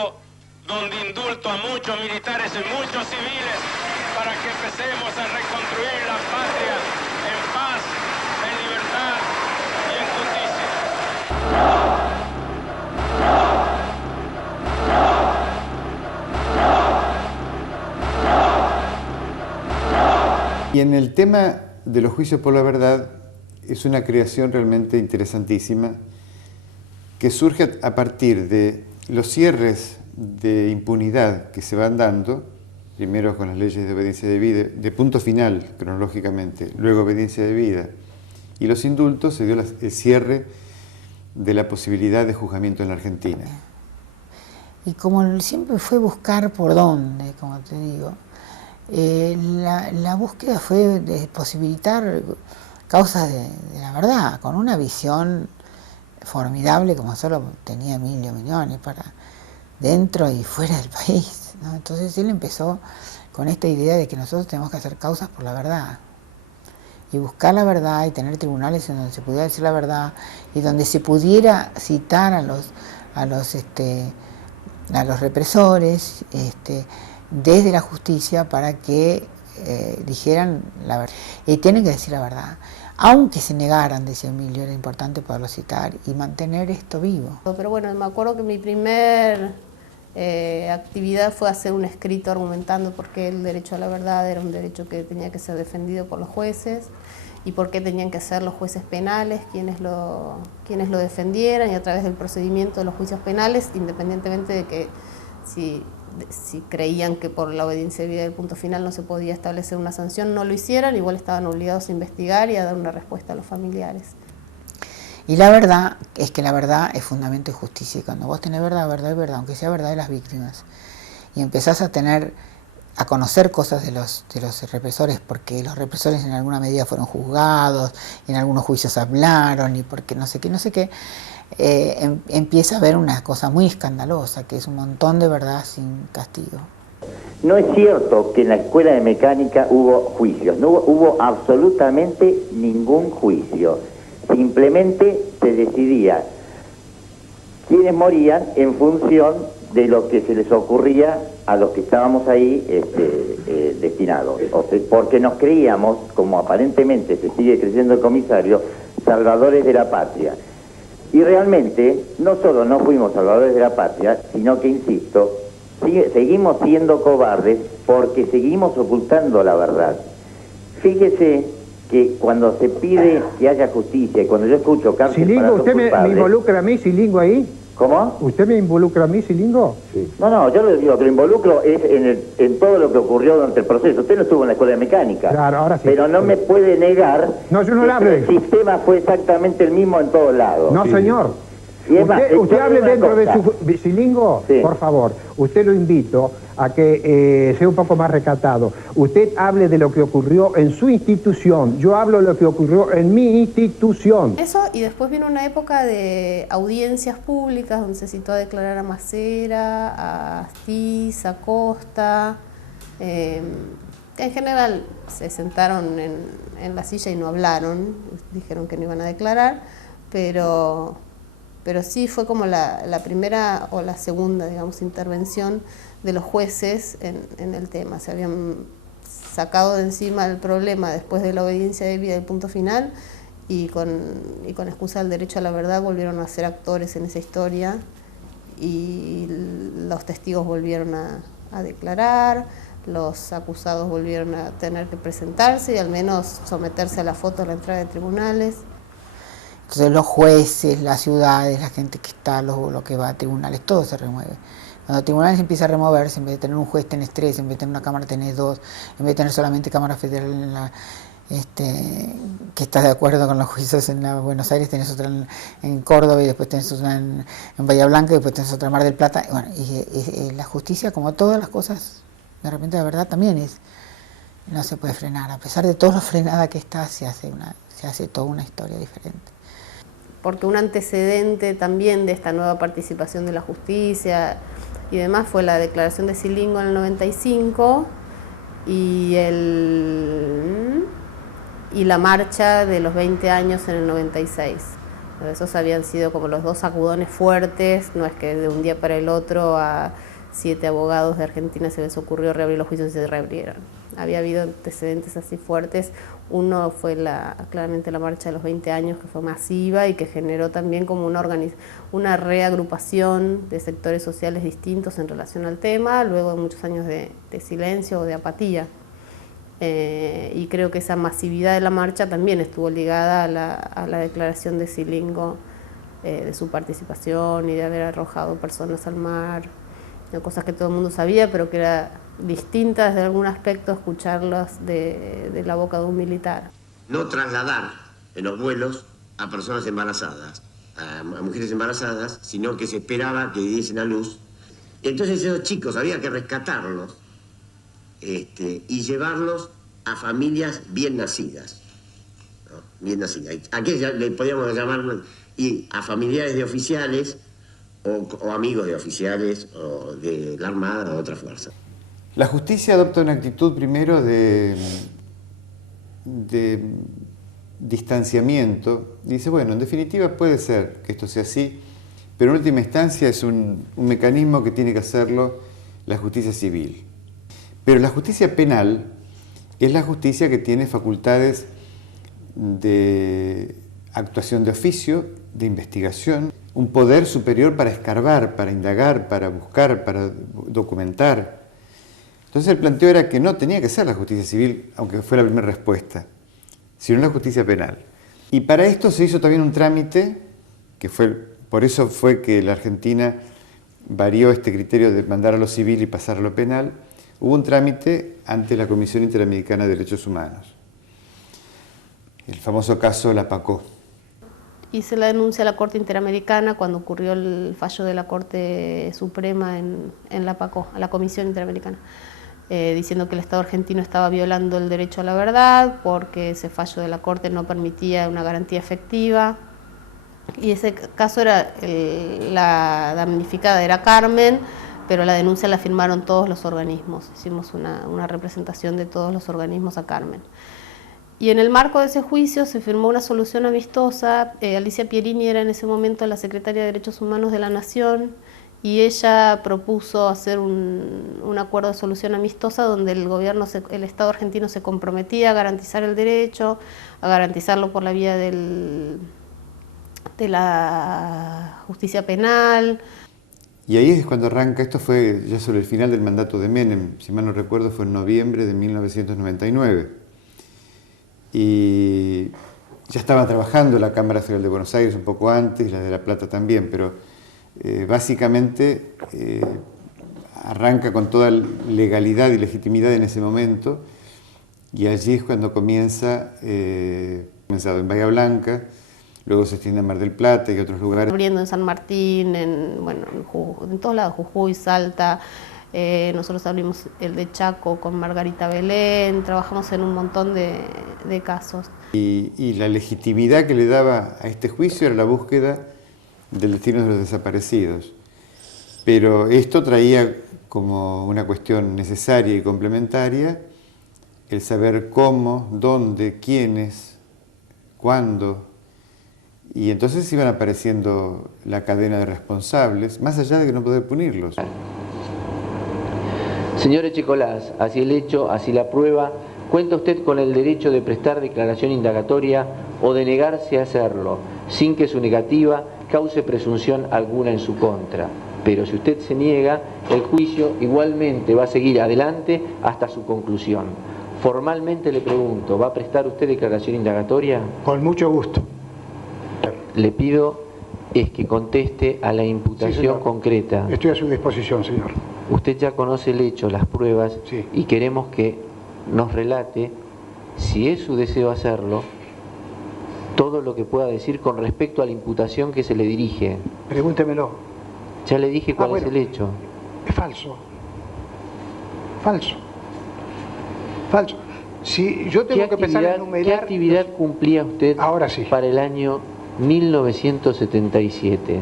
momento donde indulto a muchos militares y muchos civiles para que empecemos a reconstruir la patria en paz, en libertad y en justicia. Y en el tema de los juicios por la verdad, es una creación realmente interesantísima que surge a partir de los cierres de impunidad que se van dando, primero con las leyes de obediencia debida, de punto final cronológicamente, luego obediencia debida, y los indultos, se dio el cierre de la posibilidad de juzgamiento en la Argentina. Y como siempre fue buscar por dónde, como te digo, la búsqueda fue de posibilitar causas de la verdad, con una visión formidable como solo tenía Emilio Mignoni para dentro y fuera del país, ¿no? Entonces él empezó con esta idea de que nosotros tenemos que hacer causas por la verdad y buscar la verdad y tener tribunales en donde se pudiera decir la verdad y donde se pudiera citar a los represores desde la justicia para que dijeran la verdad. Y tienen que decir la verdad. Aunque se negaran, decía Emilio, era importante poderlo citar y mantener esto vivo. Pero bueno, me acuerdo que mi primer actividad fue hacer un escrito argumentando por qué el derecho a la verdad era un derecho que tenía que ser defendido por los jueces y por qué tenían que ser los jueces penales quienes lo defendieran y a través del procedimiento de los juicios penales, independientemente de que si creían que por la obediencia debida del punto final no se podía establecer una sanción, no lo hicieran, igual estaban obligados a investigar y a dar una respuesta a los familiares. Y la verdad es que la verdad es fundamento de justicia, y cuando vos tenés verdad, verdad es verdad, aunque sea verdad de las víctimas, y empezás a conocer cosas de los represores, porque los represores en alguna medida fueron juzgados, y en algunos juicios hablaron, y porque no sé qué, empieza a haber una cosa muy escandalosa, que es un montón de verdad sin castigo. No es cierto que en la escuela de mecánica hubo juicios, no hubo absolutamente ningún juicio. Simplemente se decidía quiénes morían en función de lo que se les ocurría a los que estábamos ahí destinados. Porque nos creíamos, como aparentemente se sigue creyendo el comisario, salvadores de la patria. Y realmente, no solo no fuimos salvadores de la patria, sino que, insisto, seguimos siendo cobardes porque seguimos ocultando la verdad. Fíjese que cuando se pide que haya justicia y cuando yo escucho cárcel Silingo, para los ¿usted me involucra a mí, Silingo, ahí? ¿Cómo? ¿Usted me involucra a mí, Silingo? Sí. No, yo lo que lo involucro es en todo lo que ocurrió durante el proceso. Usted no estuvo en la escuela de mecánica. Claro, ahora sí. Pero no me puede negar no, yo no le hablo de que el sistema fue exactamente el mismo en todos lados. No, sí. Señor. Usted hable dentro de su... Silingo, sí. Por favor, usted lo invito a que sea un poco más recatado. Usted hable de lo que ocurrió en su institución. Yo hablo de lo que ocurrió en mi institución. Eso, y después vino una época de audiencias públicas donde se citó a declarar a Macera, a Astiz, a Costa, que en general se sentaron en la silla y no hablaron, dijeron que no iban a declarar, pero sí fue como la primera o la segunda, digamos, intervención de los jueces en el tema. Se habían sacado de encima el problema después de la obediencia debida del punto final y con excusa del derecho a la verdad volvieron a ser actores en esa historia y los testigos volvieron a declarar, los acusados volvieron a tener que presentarse y al menos someterse a la foto a la entrada de tribunales. Entonces los jueces, las ciudades, la gente que está, lo que va a tribunales, todo se remueve. Cuando tribunales empieza a removerse, en vez de tener un juez tenés 3, en vez de tener una cámara tenés 2, en vez de tener solamente Cámara Federal que estás de acuerdo con los juicios en Buenos Aires, tenés otra en Córdoba y después tenés otra en Bahía Blanca y después tenés otra en Mar del Plata. Bueno, y la justicia, como todas las cosas, de repente la verdad también no se puede frenar. A pesar de todo lo frenada que está, se hace toda una historia diferente. Porque un antecedente también de esta nueva participación de la justicia y demás fue la declaración de Silingo en el 95 y la marcha de los 20 años en el 96. Esos habían sido como los dos sacudones fuertes, no es que de un día para el otro a 7 abogados de Argentina se les ocurrió reabrir los juicios y se reabrieron. Había habido antecedentes así fuertes. Uno fue claramente la marcha de los 20 años, que fue masiva y que generó también como una reagrupación de sectores sociales distintos en relación al tema, luego de muchos años de silencio o de apatía. Y creo que esa masividad de la marcha también estuvo ligada a la declaración de Silingo, de su participación y de haber arrojado personas al mar, cosas que todo el mundo sabía, pero que era distinta desde algún aspecto escucharlas de la boca de un militar. No trasladar en los vuelos a personas embarazadas, a mujeres embarazadas, sino que se esperaba que diesen a luz. Entonces esos chicos había que rescatarlos y llevarlos a familias bien nacidas, ¿no? Bien nacidas. Aquí le podíamos llamar y a familiares de oficiales o amigos de oficiales o de la Armada o de otra fuerza. La justicia adopta una actitud primero de distanciamiento. Dice, bueno, en definitiva puede ser que esto sea así, pero en última instancia es un mecanismo que tiene que hacerlo la justicia civil. Pero la justicia penal es la justicia que tiene facultades de actuación de oficio, de investigación, un poder superior para escarbar, para indagar, para buscar, para documentar. Entonces el planteo era que no tenía que ser la justicia civil, aunque fue la primera respuesta, sino la justicia penal. Y para esto se hizo también un trámite, por eso fue que la Argentina varió este criterio de mandar a lo civil y pasar a lo penal. Hubo un trámite ante la Comisión Interamericana de Derechos Humanos, el famoso caso La Pacó. Hice la denuncia a la Corte Interamericana cuando ocurrió el fallo de la Corte Suprema en La Pacó, a la Comisión Interamericana, diciendo que el Estado argentino estaba violando el derecho a la verdad porque ese fallo de la Corte no permitía una garantía efectiva. Y ese caso era, la damnificada era Carmen, pero la denuncia la firmaron todos los organismos. Hicimos una representación de todos los organismos a Carmen. Y en el marco de ese juicio se firmó una solución amistosa. Alicia Pierini era en ese momento la secretaria de Derechos Humanos de la Nación y ella propuso hacer un acuerdo de solución amistosa donde el Estado argentino se comprometía a garantizar el derecho, a garantizarlo por la vía de la justicia penal. Y ahí es cuando arranca, esto fue ya sobre el final del mandato de Menem, si mal no recuerdo fue en noviembre de 1999. Y ya estaba trabajando la Cámara Federal de Buenos Aires un poco antes, la de La Plata también, pero básicamente arranca con toda legalidad y legitimidad en ese momento, y allí es cuando comenzado en Bahía Blanca, luego se extiende en Mar del Plata y otros lugares. Abriendo en San Martín, en todos lados, Jujuy, Salta. Nosotros abrimos el de Chaco con Margarita Belén, trabajamos en un montón de casos. Y la legitimidad que le daba a este juicio era la búsqueda del destino de los desaparecidos. Pero esto traía como una cuestión necesaria y complementaria el saber cómo, dónde, quiénes, cuándo. Y entonces iban apareciendo la cadena de responsables, más allá de que no poder punirlos. Señor Echecolás, así el hecho, así la prueba, ¿cuenta usted con el derecho de prestar declaración indagatoria o de negarse a hacerlo, sin que su negativa cause presunción alguna en su contra? Pero si usted se niega, el juicio igualmente va a seguir adelante hasta su conclusión. Formalmente le pregunto, ¿va a prestar usted declaración indagatoria? Con mucho gusto. Le pido es que conteste a la imputación concreta. Estoy a su disposición, señor. Usted ya conoce el hecho, las pruebas, sí, y queremos que nos relate, si es su deseo hacerlo, todo lo que pueda decir con respecto a la imputación que se le dirige. Pregúntemelo. Ya le dije cuál es el hecho. Es falso. Falso. Falso. Si yo tengo que empezar a enumerar... ¿Qué actividad cumplía usted ahora sí para el año 1977?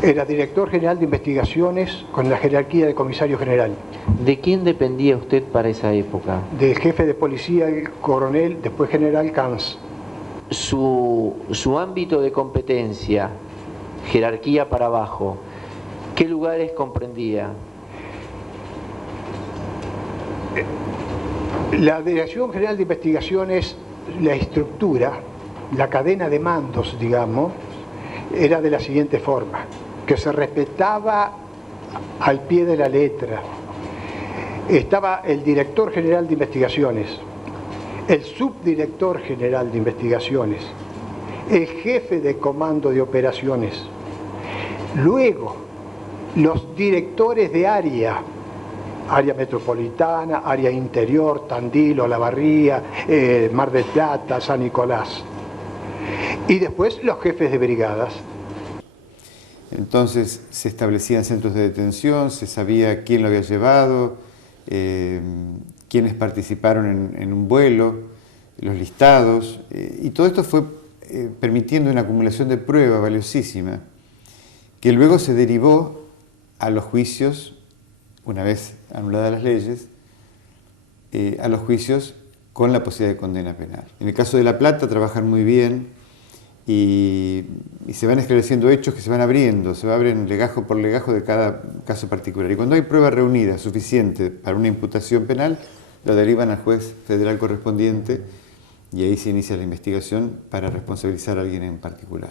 Era director general de investigaciones con la jerarquía de comisario general. ¿De quién dependía usted para esa época? Del jefe de policía, el coronel, después general Camps. su ámbito de competencia, jerarquía para abajo, ¿qué lugares comprendía? La Dirección General de Investigaciones, la estructura, la cadena de mandos, digamos, era de la siguiente forma, que se respetaba al pie de la letra. Estaba el Director General de Investigaciones, el Subdirector General de Investigaciones, el Jefe de Comando de Operaciones, luego los directores de área metropolitana, área interior, Tandil, Olavarría, Mar del Plata, San Nicolás. Y después los jefes de brigadas. Entonces se establecían centros de detención, se sabía quién lo había llevado, quiénes participaron en un vuelo, los listados, y todo esto fue permitiendo una acumulación de prueba valiosísima, que luego se derivó a los juicios, una vez anuladas las leyes, a los juicios con la posibilidad de condena penal. En el caso de La Plata trabajan muy bien y se van esclareciendo hechos que se van abriendo, se abren legajo por legajo de cada caso particular. Y cuando hay prueba reunida suficiente para una imputación penal, lo derivan al juez federal correspondiente y ahí se inicia la investigación para responsabilizar a alguien en particular.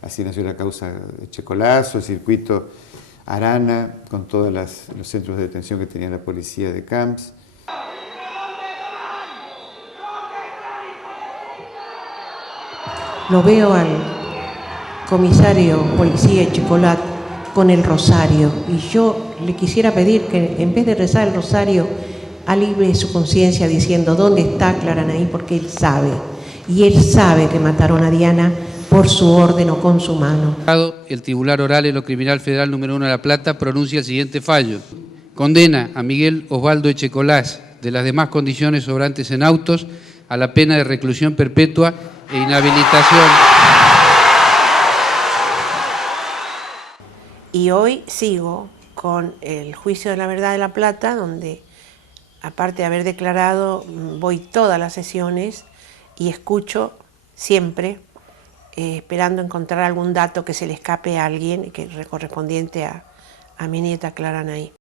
Así nació la causa de Checolazo, el circuito Arana, con todos los centros de detención que tenía la policía de Camps. Lo veo al comisario policía Chicolat con el rosario y yo le quisiera pedir que en vez de rezar el rosario alivie su conciencia diciendo dónde está Claranaí, porque él sabe, y él sabe que mataron a Diana por su orden o con su mano. El Tribunal Oral en lo Criminal Federal número 1 de La Plata pronuncia el siguiente fallo. Condena a Miguel Osvaldo Echecolás, de las demás condiciones sobrantes en autos, a la pena de reclusión perpetua e inhabilitación. Y hoy sigo con el juicio de la verdad de La Plata, donde aparte de haber declarado, voy todas las sesiones y escucho siempre, esperando encontrar algún dato que se le escape a alguien, que correspondiente a mi nieta Claranaí.